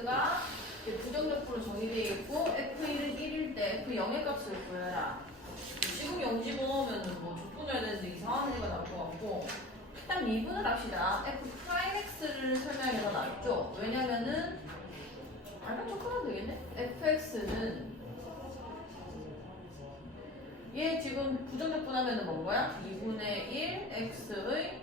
fx가 부정적으로 정의되어 있고 f1은 1일 때 f0의 값을 구해라. 지금 0 집어넣으면 뭐 조건해야 되는데 이상한 얘기가 나올 것 같고 일단 미분을 합시다. f 프라임 x를 설명하는 게더 낫죠. 왜냐면은 알면 조건하면 되겠네. fx는 얘 지금 부정적분 하면은 뭔 거야? 2분의 1 x의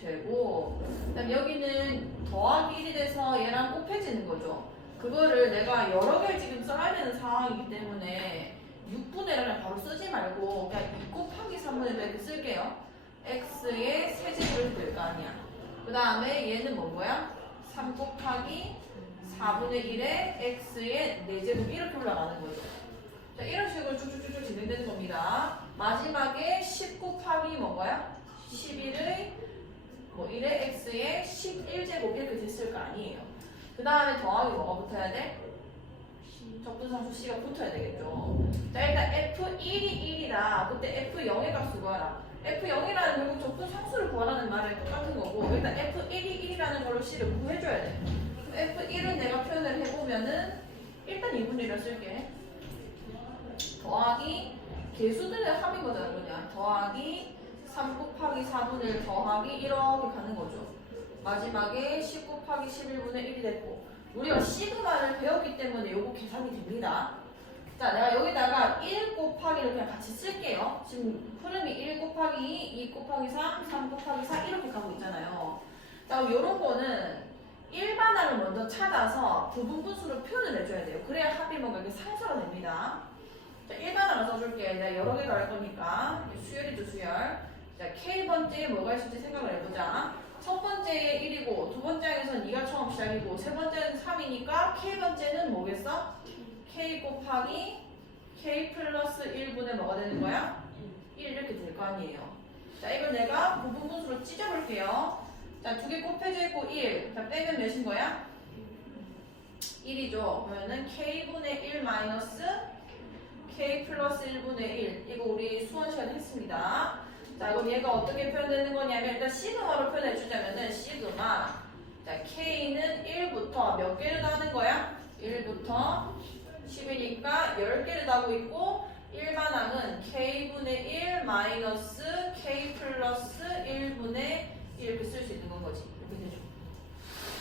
제곱. 그다음 여기는 더하기 1이 돼서 얘랑 곱해지는 거죠. 그거를 내가 여러 개를 지금 써야 되는 상황이기 때문에 6분의 1을 바로 쓰지 말고 그냥 2 곱하기 3분의 1 이렇게 쓸게요. x의 세제곱이 될거 아니야. 그 다음에 얘는 뭔 거야? 3 곱하기 4분의 1에 x의 4제곱 이렇게 올라가는 거죠. 자, 이런 식으로 쭉쭉쭉쭉 진행되는 겁니다. 마지막에 10 곱하기 뭔가요? 11의 뭐 1의 x의 11제곱 이렇게 됐을 거 아니에요. 그 다음에 더하기 뭐가 붙어야 돼? 적분상수 c가 붙어야 되겠죠. 자 일단 f1이 1이다. 그때 f0의 값을 구하라. f0이라는 결국 적분상수를 구하라는 말은 똑같은 거고 일단 f1이 1이라는 걸로 c를 구해줘야 돼. f1은 내가 표현을 해보면은 일단 2분의 1을 쓸게. 더하기 개수들의 합인 거잖아 그냥 더하기 3 곱하기 4분의 1 더하기 이렇게 가는 거죠 마지막에 10 곱하기 11분의 1이 됐고 우리가 시그마를 배웠기 때문에 요거 계산이 됩니다 자 내가 여기다가 1 곱하기를 그냥 같이 쓸게요 지금 흐름이 1 곱하기 2, 2 곱하기 3, 3 곱하기 4 이렇게 가고 있잖아요 자 요런 거는 일반항을 먼저 찾아서 부분분수로 표현을 해줘야 돼요 그래야 합이 뭔가 이렇게 상수가 됩니다 자, 1번으로 써줄게. 내가 여러 개가 할 거니까. 수열이죠, 수열. 자, K번째에 뭐가 있을지 생각을 해보자. 첫 번째에 1이고, 두 번째에서는 2가 처음 시작이고, 세 번째는 3이니까, K번째는 뭐겠어? K 곱하기 K 플러스 1분의 뭐가 되는 거야? 1 이렇게 될 거 아니에요. 자, 이걸 내가 부분분수로 찢어볼게요. 자, 두 개 곱해져 있고 1. 자, 빼면 몇인 거야? 1이죠. 그러면은 K분의 1 마이너스 k 플러스 1분의 1 이거 우리 수원 시간에 했습니다. 자 그럼 얘가 어떻게 표현되는 거냐면 일단 시그마로 표현해 주자면은 시그마 자 k는 1부터 몇 개를 더하는 거야? 1부터 10이니까 10개를 더하고 있고 일반항은 k분의 1 마이너스 k 플러스 1분의 1 이렇게 쓸 수 있는 건 거지 이렇게 되죠.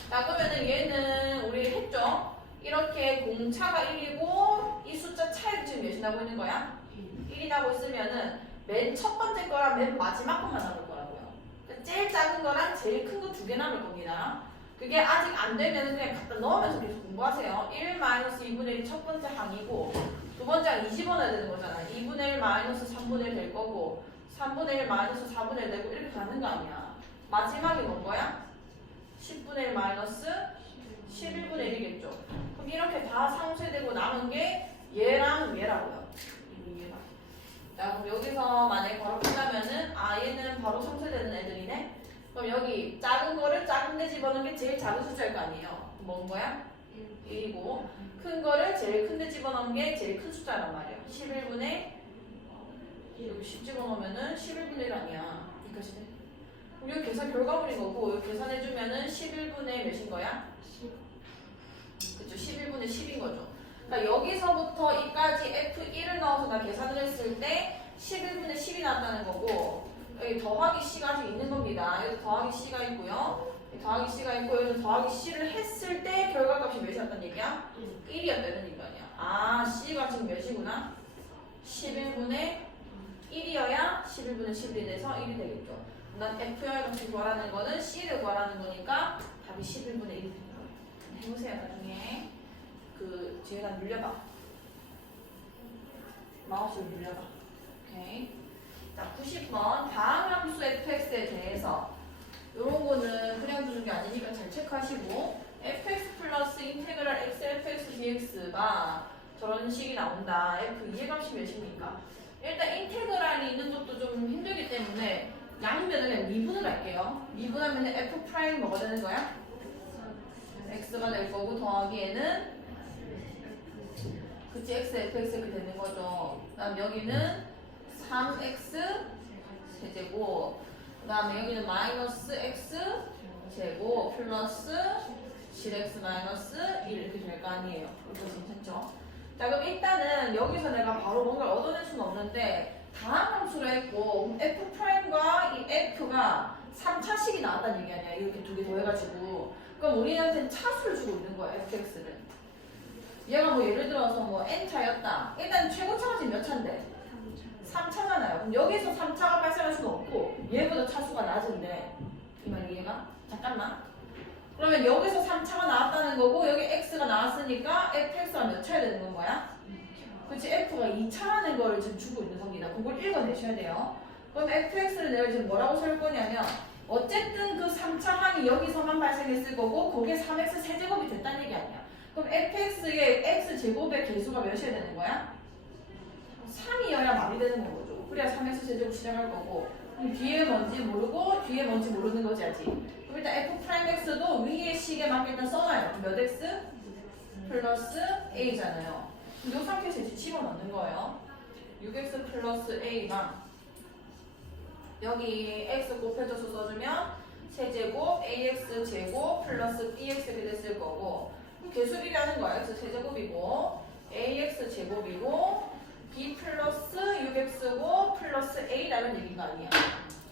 자 그러면은 얘는 우리 했죠? 이렇게 공차가 1이고 이 숫자 차이를 지금 몇이 나고 있는 거야? 1이 나고 있으면은 맨 첫 번째 거랑 맨 마지막 것만 남을 거라고요. 그러니까 제일 작은 거랑 제일 큰 거 두 개 남을 겁니다. 그게 아직 안 되면 그냥 갖다 넣으면서 계속 공부하세요. 1 마이너스 2분의 1이 첫 번째 항이고 두 번째 항 20원 해야 되는 거잖아. 2분의 1 마이너스 3분의 1 될 거고 3분의 1 마이너스 4분의 1 되고 이렇게 가는 거 아니야. 마지막이 뭔 거야? 10분의 1 마이너스 11분의 1이겠죠. 그럼 이렇게 다 상쇄되고 남은 게 얘랑 얘라고요. 자, 그럼 여기서 만약에 바로 끝나면은 아 얘는 바로 상쇄되는 애들이네. 그럼 여기 작은 거를 작은 데 집어넣은 게 제일 작은 숫자일 거 아니에요. 뭔 거야? 1이고 큰 거를 제일 큰 데 집어넣은 게 제일 큰 숫자란 말이야. 11분의 여기 10 집어넣으면은 11분의 1 아니야. 여기까지 돼. 그럼 여기 계산 결과물인 거고 여기 계산해주면은 11분의 몇인 거야? 그쵸 11분의 10인 거죠 그러니까 여기서부터 이까지 F1을 넣어서 나 계산을 했을 때 11분의 10이 나왔다는 거고 여기 더하기 C가 아직 있는 겁니다. 여기 더하기 C가 있고요. 더하기 C가 있고 여기 더하기 C를 했을 때 결과값이 몇이었단 얘기야? 1이었다는 얘기 아니야 아 C가 지금 몇이구나? 11분의 1이어야 11분의 11이 돼서 1이 되겠죠. 난 FR 값을 구하라는 거는 C를 구하라는 거니까 답이 11분의 1이 되는 거예요 해보세요 나중에 그 뒤에다 눌려봐. 마우스를 눌려봐. 오케이. 자 90번 다항함수 fx에 대해서. 요런 거는 그냥 주는 게 아니니까 잘 체크하시고. fx 플러스 인테그랄 x fx dx가 저런 식이 나온다. F 2의 값이 몇입니까? 일단 인테그랄이 있는 것도 좀 힘들기 때문에 양면을 그냥 미분을 할게요. 미분하면 f 프라임 뭐가 되는 거야? x가 될 거고 더하기에는 그치 x fx 이렇게 되는 거죠. 그다음 여기는 3x 세제곱. 그다음에 여기는 마이너스 x 제곱 플러스 7x 마이너스 1 이렇게 될 거 아니에요. 이거 괜찮죠? 자 그럼 일단은 여기서 내가 바로 뭔가를 얻어낼 수는 없는데 다항 함수를 했고 f 프라임과 이 f가 3차식이 나왔다는 얘기 아니야. 이렇게 두 개 더해가지고 그럼 우리한테는 차수를 주고 있는 거야 fx를. 얘가 뭐 예를 들어서 뭐 n차였다. 일단 최고차가 지금 몇 차인데? 3차잖아요. 그럼 여기서 3차가 발생할 수는 없고 얘보다 차수가 낮은데 이말 이해가? 잠깐만. 그러면 여기서 3차가 나왔다는 거고 여기 x가 나왔으니까 fx가 몇 차야 되는 건 거야? 그치 f가 2차라는 걸 지금 주고 있는 겁니다. 그걸 읽어내셔야 돼요. 그럼 fx를 내가 지금 뭐라고 쓸 거냐면 어쨌든 그 3차 항이 여기서만 발생했을 거고 그게 3x 세제곱이 됐다는 얘기 아니야. 그럼 fx의 x 제곱의 개수가 몇이어야 되는 거야? 3이어야 말이 되는 거죠. 그래야 3x 세제곱 시작할 거고 그럼 뒤에 뭔지 모르고 뒤에 뭔지 모르는 거지 아직. 그럼 일단 f 프라임 x도 위에 식에 맞게 일단 써놔요. 몇 x 플러스 a잖아요. 이 상태에서 이제 집어넣는 거예요. 6x 플러스 a랑 여기 x 곱해줘서 써주면 세제곱 ax 제곱 플러스 bx 이렇게 됐을 거고 그럼 개수비례하는 거야. x 세제곱이고 ax 제곱이고 b 플러스 6x고 플러스 a라는 얘기인 거 아니야.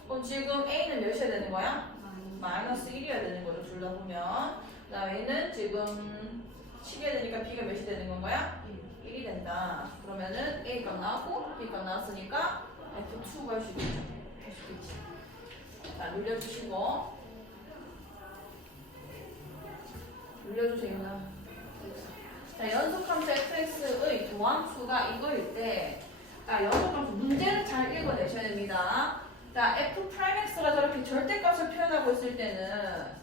그럼 지금 a는 몇이어야 되는 거야? 마이너스 1이어야 되는 거죠. 둘 다 보면. 그 다음에 는 지금 10이어야 되니까 b가 몇이 되는 건 거야? 1이 된다. 그러면은 a 값 나왔고 b 값 나왔으니까 f2 구할 수 있겠죠. 할수 있지. 자, 눌려주시고. 눌려주세요. 자, 연속함수 fx의 도함수가 이거일 때, 자, 연속함수 문제는 잘 읽어내셔야 됩니다. 자, f 프라임 x가 저렇게 절대값을 표현하고 있을 때는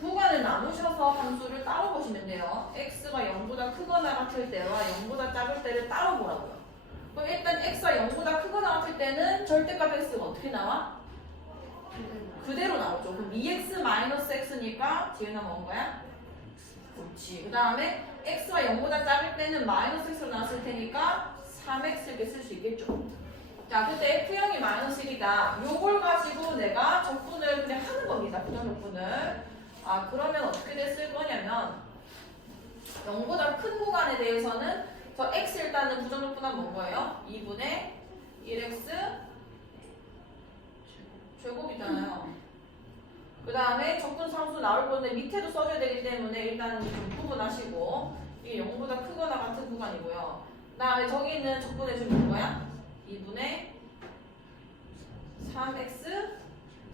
구간을 나누셔서 함수를 따로 보시면 돼요. x가 0보다 크거나 같을 때와 0보다 작을 때를 따로 보라고요. 그럼 일단 x가 0보다 크거나 같을 때는 절대값 x가 어떻게 나와? 그대로 나오죠. 그럼 2x x니까 뒤에 남은 거야? 그렇지. 그 다음에 x가 0보다 작을 때는 마이너스 x로 나왔을 테니까 3x 이렇게 쓸 수 있겠죠. 자, 그때 f형이 마이너스 1이다. 요걸 가지고 내가 적분을 그냥 하는 겁니다. 부정 적분을. 아, 그러면 어떻게 됐을 거냐면 0보다 큰 구간에 대해서는 저 x 일단은 부정 적분하면 뭔 거예요? 2분의 1x 제곱이잖아요. 그 다음에 적분 상수 나올 건데 밑에도 써줘야 되기 때문에 일단은 좀 구분하시고 이게 0보다 크거나 같은 구간이고요. 그 다음에 저기 있는 적분해 주면 뭐야? 2분의 3x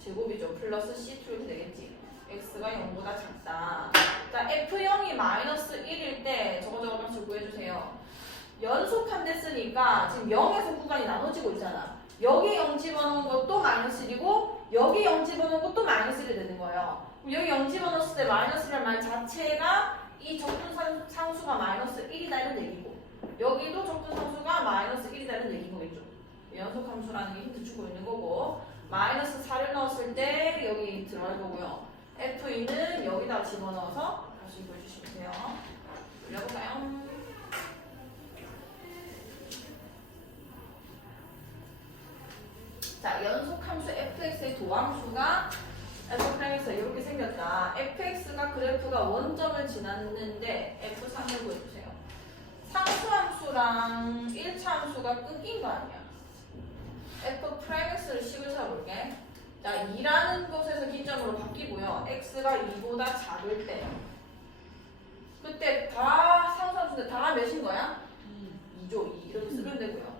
제곱이죠. 플러스 c2 이렇게 되겠지. x가 0보다 작다. 자, f0이 마이너스 1일 때 저거 저거 값을 구해주세요. 연속한 됐으니까 지금 0에서 구간이 나눠지고 있잖아. 여기 0 집어넣은 것도 마이너스 1이고 여기 0 집어넣은 것도 마이너스 1이 되는 거예요. 여기 0 집어넣었을 때 마이너스란 말 자체가 이 적분 상- 상수가 마이너스 1이다 이런 얘기고 여기도 적분 상수가 마이너스 1이다 이런 얘기인 거겠죠. 연속 함수라는 게 힌트 주고 있는 거고 마이너스 4를 넣었을 때 여기 들어갈 거고요. F2는 여기다 집어넣어서 다시 보여주시면 돼요. 올려볼까요? 자, 연속 함수 fx의 도함수가 f'에서 이렇게 생겼다. fx가 그래프가 원점을 지났는데 f3을 구해주세요. 상수함수랑 1차 함수가 끊긴 거 아니야. f'x를 식을 세워볼게. 자, 2라는 곳에서 기점으로 바뀌고요. x가 2보다 작을 때. 그때 다 상수함수인데 다 몇인 거야? 2죠. 2 이렇게 쓰면 되고요.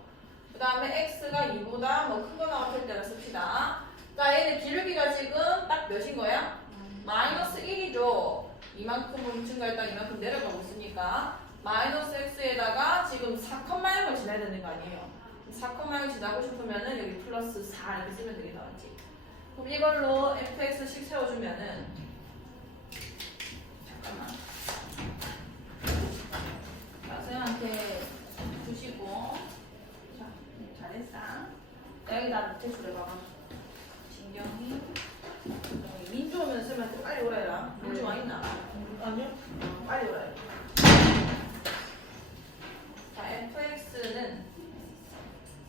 그 다음에 x가 2보다 뭐 크거나 같을 때를 씁시다. 자, 얘는 기울기가 지금 딱 몇인 거야? 마이너스 1이죠. 이만큼은 증가했다 이만큼 내려가고 있으니까 마이너스 x에다가 지금 4컴마형을 지나야 되는 거 아니에요. 4컴마형 지나고 싶으면은 여기 플러스 4 이렇게 쓰면 되겠다 맞지? 그럼 이걸로 fx씩 세워주면은 잠깐만 자, 선생님한테 주시고 잘했어. 여기다 밑에 줄여봐봐. 진경이, 진경이. 민주 오면 쓰면 또 빨리 오래라. 민주 와 있나? 아니요. 어, 빨리 오래. 자, fx는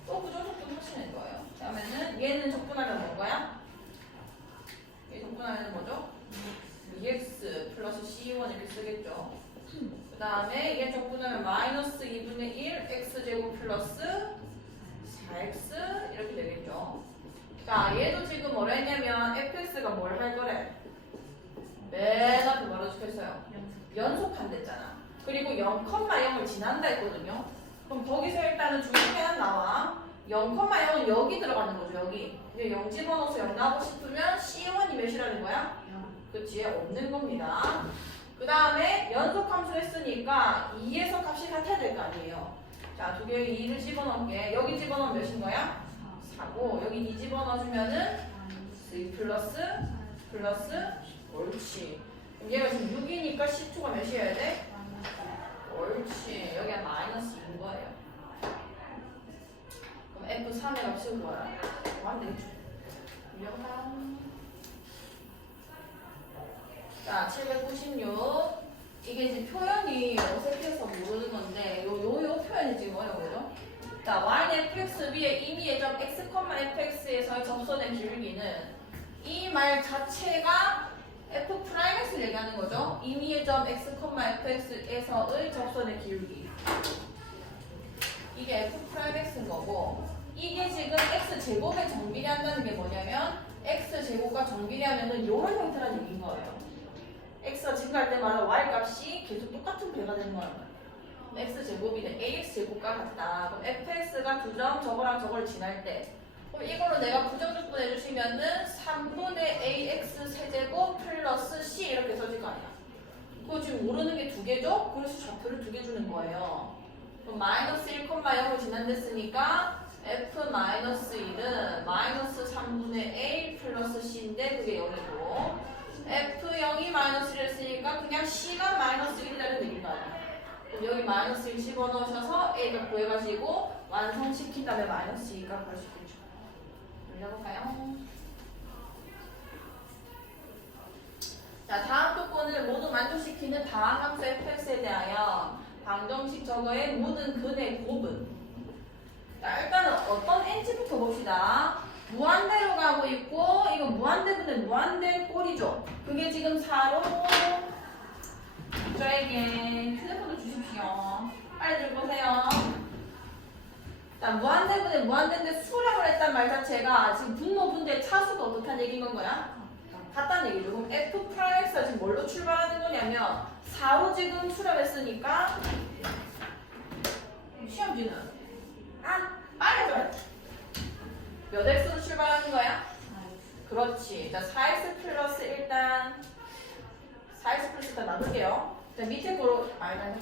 또 부정적분 하시는 거예요. 그러면은 얘는 적분하면 뭔 거야? 얘 적분하면 뭐죠? 플러스 C1 이렇게 쓰겠죠. 그 다음에 이게 적분하면 마이너스 2분의 1 x제곱 플러스 4x 이렇게 되겠죠. 자, 얘도 지금 뭐라 했냐면 fx가 뭘 할 거래? 맨 앞에 뭐라 적혀있어요? 연속한댔잖아. 그리고 0,0을 지난다 했거든요. 그럼 거기서 일단은 중심에는 나와. 0,0은 여기 들어가는 거죠, 여기. 이제 0 집어넣어서 0 나오고 싶으면 C1이 몇이라는 거야? 그 뒤에 없는 겁니다. 그 다음에 연속함수 했으니까 2에서 값이 같아야 될 거 아니에요. 자, 두 개의 2를 집어넣을게. 여기 집어넣으면 몇인 거야? 4고, 여기 2 집어넣어주면은 3 플러스 플러스 옳지. 얘가 지금 6이니까 C2가 몇이어야 돼? 옳지. 여기가 마이너스인 거예요. 그럼 F3의 값이 뭐야? 완되겠죠 유령당. 자, 796. 이게 이제 표현이 어색해서 모르는 건데, 요, 요, 요 표현이 지금 어려워요. 자, y는 fx 위에 임의의 점 x, fx에서의 접선의 기울기는 이 말 자체가 f 프라임x를 얘기하는 거죠. 임의의 점 x, fx에서의 접선의 기울기. 이게 f 프라임x인 거고, 이게 지금 x 제곱에 정비례 한다는 게 뭐냐면 x 제곱과 정비례 하면은 이런 형태라는 얘기인 거예요. x가 증가할 때마다 y 값이 계속 똑같은 배가 되는 거예요. X 제곱이는 ax 제곱과 같다. 그럼 fx가 두 점 저거랑 저걸 지날 때 그럼 이거로 내가 부정적분 해주시면은 3분의 ax 세제곱 플러스 c 이렇게 써질 거 아니야. 그거 지금 모르는 게 두 개죠? 그래서 좌표를 두 개 주는 거예요. 그럼 마이너스 1,0로 지난댔으니까 f 마이너스 1은 마이너스 3분의 a 플러스 c인데 그게 0이고 f 0이 마이너스 1을 쓰니까 그냥 c가 마이너스 1이라는 얘기인 거 아니야. 여기 마이너스 1 집어넣으셔서 a가 구해가지고 완성시킨 다음에 마이너스 2가 구할 수 있겠죠. 올려볼까요? 자, 다음 조건을 모두 만족시키는 다항함수 fx에 대하여 방정식 저거의 모든 근의 곱은 자, 일단은 어떤 n지부터 봅시다. 무한대로 가고 있고 이거 무한대분의 무한대 꼴이죠. 그게 지금 4로 저에게 휴대폰을 주십시오. 빨리 들고 오세요. 자, 무한대분의 무한대인데 수량을 했단 말 자체가 지금 분모 분대 차수가 어떻다는 얘기인 건 거야? 같다는 얘기죠. 그럼 f 프라임x가 지금 뭘로 출발하는 거냐면 4로 지금 수렴했으니까 시험지는 아 빨리 몇 x로 출발하는 거야? 그렇지. 자 4x 플러스 일단 4x 플러스 일단 나눌게요. 자 밑에 거로 아니다.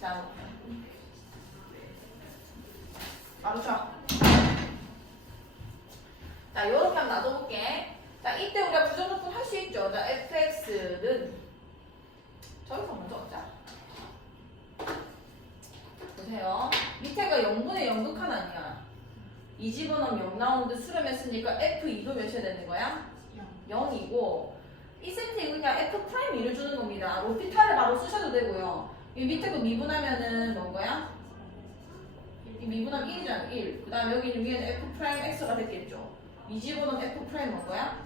자 바로 쳐. 자 요렇게 한번 놔둬볼게. 자, 이때 우리가 부정적분 할 수 있죠. 자, fx는 저기서 먼저 얻자. 보세요. 밑에가 0분의 0 극한 아니야. 이 집어넣으면 0 나오는데 수렴했으니까 f2도 몇이야 되는 거야? 0이고 이 세트에 그냥 f 프라임 2를 주는 겁니다. 로피탈을 바로 쓰셔도 되고요. 이 밑에 거 미분하면은 뭔 거야? 이 미분하면 1이잖아, 1. 그 다음에 여기 위에는 f 프라임 x가 됐겠죠. 이 집어넣으면 f 프라임 뭔 거야?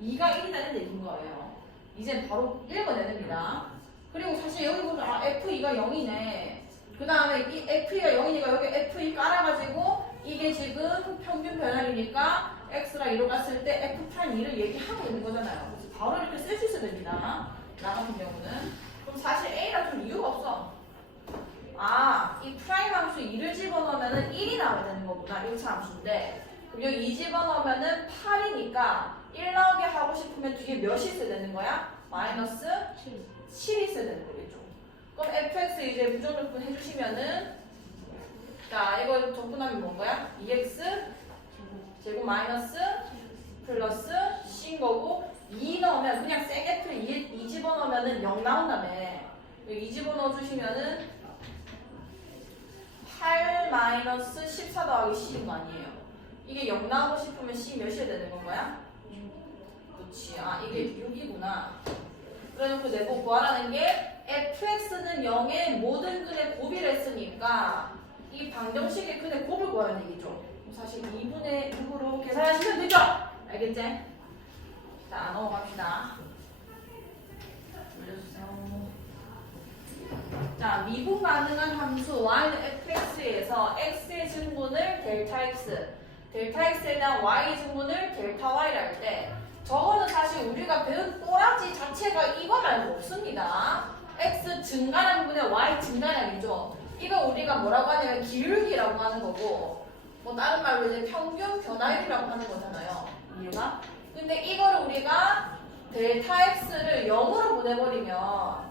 2 가 1이라는 얘기인 거예요. 이제 바로 읽어내야 됩니다. 그리고 사실 여기 보면 아 F2가 0이네. 그 다음에 이 F2가 0이니까 여기 F2 깔아가지고 이게 지금 평균 변화이니까 X가 2로 갔을 때 F 프라임 2를 얘기하고 있는 거잖아요. 바로 이렇게 쓸 수 있어야 됩니다. 나 같은 경우는. 그럼 사실 A라 좀 이유가 없어. 아, 이 프라임 함수 2를 집어넣으면 1이 나와야 되는 거구나. 1차 함수인데. 그럼 여기 2 집어넣으면은 8이니까 1 나오게 하고 싶으면 뒤에 몇이 있어야 되는 거야? 마이너스 7이 있어야 되는 거겠죠. 그럼 fx 이제 부정적분 해주시면은 자 이거 적분하면 뭔 거야? 2x 제곱 마이너스 플러스 c인 거고 2 넣으면 그냥 생 f 2, 2 집어넣으면은 0 나온다며 2 집어넣어 주시면은 8 마이너스 14 더하기 c인 거 아니에요. 이게 0 나오고 싶으면 c 몇이어야 되는 건가요? 그렇지. 아, 이게 6이구나. 그래놓고 내고 구하라는 게 fx는 0의 모든 근의 곱이를 했으니까 이 방정식의 근의 곱을 구하라는 얘기죠. 사실 2분의 6으로 계산하시면 되죠? 알겠지? 자, 넘어갑시다. 올려주세요. 미분 가능한 함수 y는 fx에서 x의 증분을 델타 x, 델타 x에 대한 y 증분을 델타 y라 할때 저거는 사실 우리가 배운 꼬라지 자체가 이거 말고 없습니다. x 증가량 분의 y 증가량이죠. 이거 우리가 뭐라고 하냐면 기울기라고 하는 거고 뭐 다른 말로 이제 평균 변화율이라고 하는 거잖아요. 이해가? 근데 이거를 우리가 델타 x를 0으로 보내버리면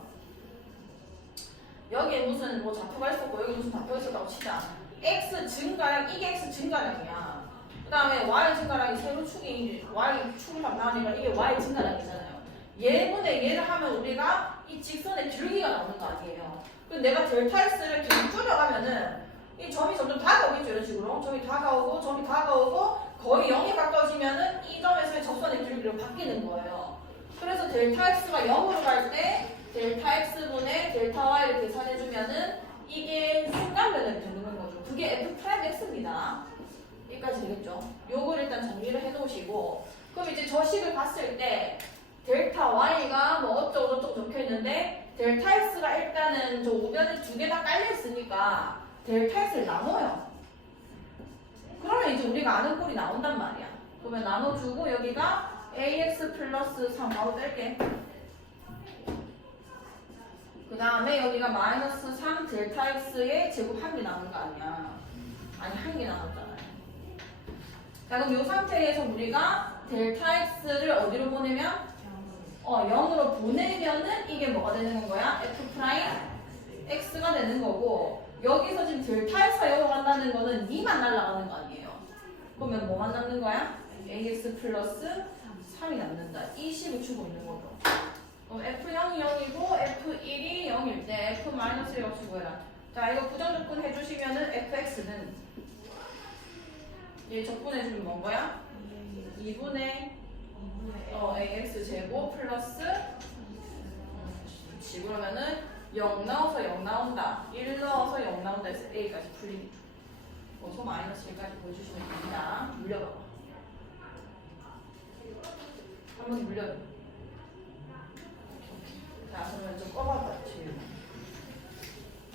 여기에 무슨 뭐 좌표가 있었고 여기 무슨 좌표가 있었다고 치자. x 증가량 이게 x 증가량이야. 그 다음에 y 증가량이 세로 축이 y 축을 나니까 이게 y 증가량이잖아요. 얘분의 얘를 하면 우리가 이 직선의 줄기가 나오는 거 아니에요. 근데 내가 델타 x를 계속 줄여가면은 이 점이 점점 다가오겠죠 이런 식으로 점이 다가오고 점이 다가오고 거의 0에 가까워지면은 줄기로 바뀌는 거예요. 그래서 델타 x가 0으로 갈 때 델타 x분의 델타 y를 계산해주면은 이게 순간 변형이 되는 거죠. 그게 f 프라임 x입니다. 여기까지 되겠죠. 요걸 일단 정리를 해놓으시고 그럼 이제 저 식을 봤을 때 델타 y가 뭐 어쩌고 저쩌고 적혀 있는데 델타 x가 일단은 저 우변에 두 개 다 깔려 있으니까 델타 x를 나눠요. 그러면 이제 우리가 아는 꼴이 나온단 말이야. 그러면 나눠주고 여기가 ax 플러스 3 바로 뺄게. 그 다음에 여기가 마이너스 3 델타 x의 제곱 한개 남은 거 아니야. 아니 한개 남았잖아요. 자 그럼 이 상태에서 우리가 델타 x를 어디로 보내면 어 0으로 보내면은 이게 뭐가 되는 거야? f 프라임 x가 되는 거고 여기서 지금 델타 x가 0으로 간다는 거는 2만 날라가는 거 아니에요. 그러면 뭐만 남는 거야? ax 플러스 3이 남는다. 이 식을 주고 있는 거죠. 그럼 f0이 0이고 f1이 0일 때 f 마이너스 역수 구해라. 자 이거 부정적분 해주시면은 fx는 얘 적분해주면 뭔 거야? 2분의 어, ax 제곱 플러스 그렇지 그러면은 0 나와서 0 나온다 1 넣어서 0 나온다 해서 a까지 풀리죠 어서 마이너스 1까지 보여주시면 됩니다 물려봐봐 한번 물려줘. 자, 그러면 좀 꺼봐봐, 지금.